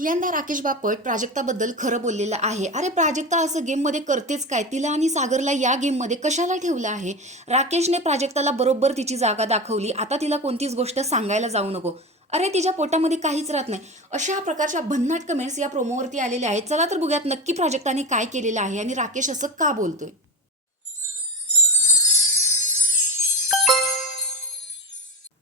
पहिल्यांदा राकेश बापट प्राजक्ताबद्दल खरं बोललेलं आहे. अरे प्राजक्ता असं गेममध्ये करतेच काय? तिला आणि सागरला या गेममध्ये कशाला ठेवलं आहे? राकेशने प्राजक्ताला बरोबर तिची जागा दाखवली. आता तिला कोणतीच गोष्ट सांगायला जाऊ नको. अरे तिच्या पोटामध्ये काहीच राहत नाही. अशा प्रकारच्या भन्नाट कमेंट्स या प्रोमोवरती आलेल्या आहेत. चला तर बघूयात नक्की प्राजक्ताने काय केलेलं आहे आणि राकेश असं का बोलतोय.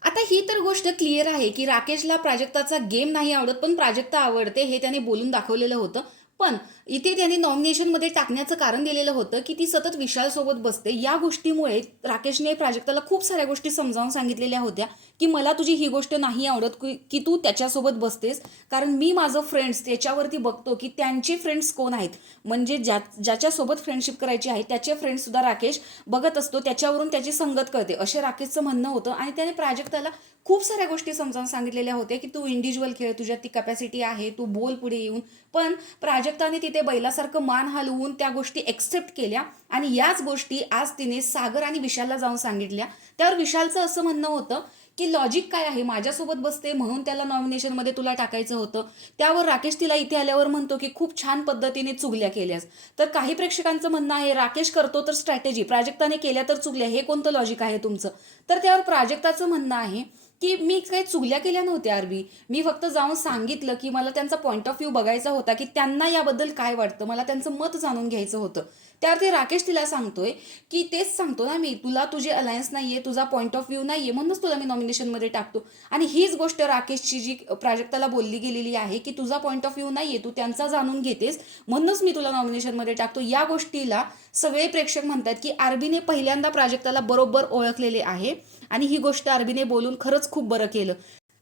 आता ही तर गोष्ट क्लिअर आहे की राकेशला प्राजक्ताचा गेम नाही आवडत, पण प्राजक्ता आवडते हे त्याने बोलून दाखवलेलं होतं. पण इथे त्याने नॉमिनेशनमध्ये टाकण्याचं कारण दिलेलं होतं की ती सतत विशालसोबत बसते. या गोष्टीमुळे राकेशने प्राजक्ताला खूप साऱ्या गोष्टी समजावून सांगितलेल्या होत्या की मला तुझी ही गोष्ट नाही आवडत की तू त्याच्यासोबत बसतेस, कारण मी माझं फ्रेंड्स त्याच्यावरती बघतो की त्यांचे फ्रेंड्स कोण आहेत, म्हणजे ज्याच्यासोबत फ्रेंडशिप करायची आहे त्याचे फ्रेंड्ससुद्धा राकेश बघत असतो, त्याच्यावरून त्याची संगत कळते, असे राकेशचं म्हणणं होतं. आणि त्याने प्राजक्ताला खूप साऱ्या गोष्टी समजावून सांगितलेल्या होत्या की तू इंडिव्हिज्युअल खेळ, तुझ्यात ती कॅपॅसिटी आहे, तू बोल पुढे येऊन. पण प्राजक्ताने तिथे बैलासारखं मान हलवून त्या गोष्टी एक्सेप्ट केल्या आणि याच गोष्टी आज तिने सागर आणि विशालला जाऊन सांगितल्या. त्यावर विशालचं असं म्हणणं होतं की लॉजिक काय आहे, माझ्यासोबत बसते म्हणून त्याला नॉमिनेशनमध्ये तुला टाकायचं होतं. त्यावर राकेश तिला इथे आल्यावर म्हणतो की खूप छान पद्धतीने चुगल्या केल्यास. तर काही प्रेक्षकांचं म्हणणं आहे राकेश करतो तर स्ट्रॅटेजी, प्राजक्ताने केल्या तर चुगल्या, हे कोणतं लॉजिक आहे तुमचं? तर त्यावर प्राजक्ताचं म्हणणं आहे की मी काही चुगल्या केल्या नव्हत्या आरबी, मी फक्त जाऊन सांगितलं की मला त्यांचा पॉईंट ऑफ व्ह्यू बघायचा होता की त्यांना याबद्दल काय वाटतं, मला त्यांचं मत जाणून घ्यायचं होतं. त्यावरती राकेश तिला सांगतोय की तेच सांगतो ना मी तुला, तुझे अलायन्स नाहीये, तुझा पॉईंट ऑफ व्ह्यू नाहीये, म्हणूनच तुला मी नॉमिनेशनमध्ये टाकतो. आणि हीच गोष्ट राकेशची जी प्राजक्ताला बोलली गेलेली आहे की तुझा पॉईंट ऑफ व्ह्यू नाहीये, तू त्यांचा जाणून घेतेस म्हणूनच मी तुला नॉमिनेशनमध्ये टाकतो. या गोष्टीला सगळे प्रेक्षक म्हणतात की आरबीने पहिल्यांदा प्राजक्ताला बरोबर ओळखलेले आहे आणि ही गोष्ट आरबीने बोलून खरंच खूप बरं केलं.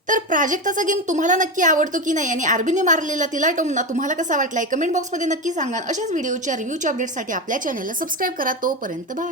तर प्राजक्ताचा गेम तुम्हाला नक्की आवडतो की नाही आणि आरबीने मारलेला तिला टोमणा तुम्हाला कसा वाटलाय कमेंट बॉक्समध्ये नक्की सांगा. अशाच व्हिडिओच्या रिव्ह्यूच्या अपडेटसाठी आपल्या चॅनलला सबस्क्राईब करा. तोपर्यंत बाय.